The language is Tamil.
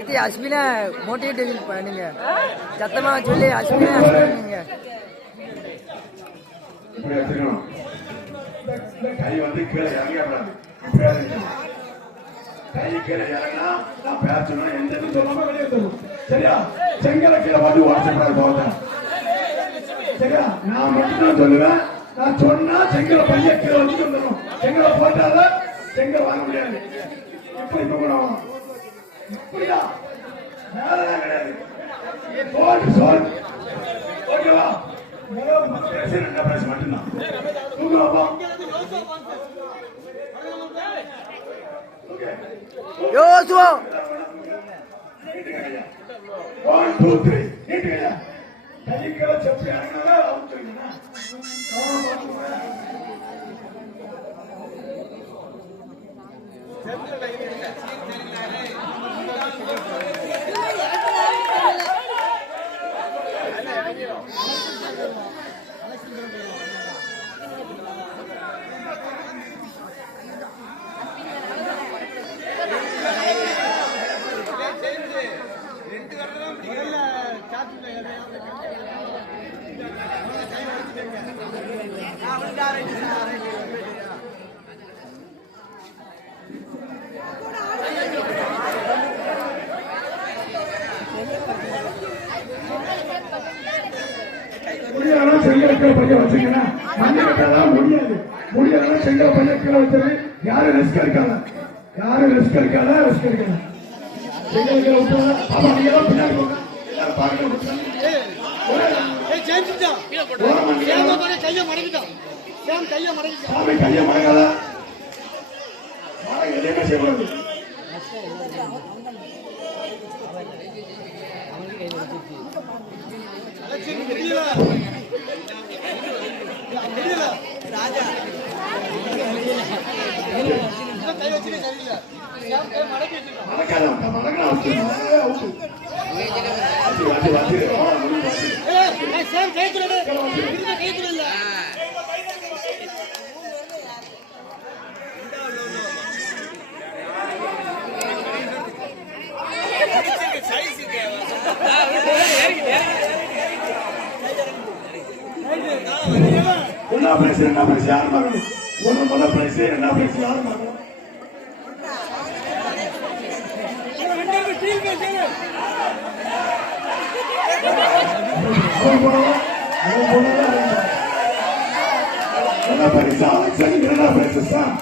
இது அஸ்வினா மோட்டிவேட் பண்ணுங்க, சத்தமா சொல்லி அஸ்வினா பண்ணுங்க. கை வந்து கீழே இறங்கக்கூடாது. கை கீழே இறங்கினா நான் பேசணும், எந்த சொல்லாம வெளியே தரும். சரியா? செங்கலை கீழே வந்து வாட்ஸ்அப்ல போட்டேன். சரியா? நான் மட்டும்தான் சொல்லுவேன். நான் சொன்னா செங்கலை பைய கீழே வந்து வந்துடும். செங்கலை போட்டால செங்கல் வாங்க முடியாது. இப்படி போகணும். இப்படியா? மேலதான் கிடையாது. சொல் ஓகேவா? ரெண்டு பேச மட்டும்தான். யோசுவா 1 2 3 நீட்டுங்க. கைகளை செப்பி அடங்கனா அவுட் பண்ணுங்க. முடியாதான் செங்கல் பைய வச்சுங்கன்னா மண்ணை கட்டலாம் முடியாது. முடியாதான் செங்கல் பைய கீழே வச்சது. யாரும் ரிஸ்க் எடுக்காத, யாரும் ரிஸ்க் எடுக்காத, ரிஸ்க் எடுக்காத. செங்கல் கீழே விட்டுறாங்க. ஆமா, நீங்க எல்லாம் பின்னாடி போங்க. எல்லாரும் பாருங்க. சாமி கையை மடங்காத, எதையுமே செய்யக்கூடாது. ராஜா ஒன்னா பிரைஸ் ரெண்டா பிரைஸ் யாரு வாங்கணும்? ஒன்னு பிரைஸ் ரெண்டா பிரைஸ் யாரு வாங்கணும்? ஒன்னா பிரைஸ் அலெக்ஸ் ரெண்டா பிரைஸ் சார்.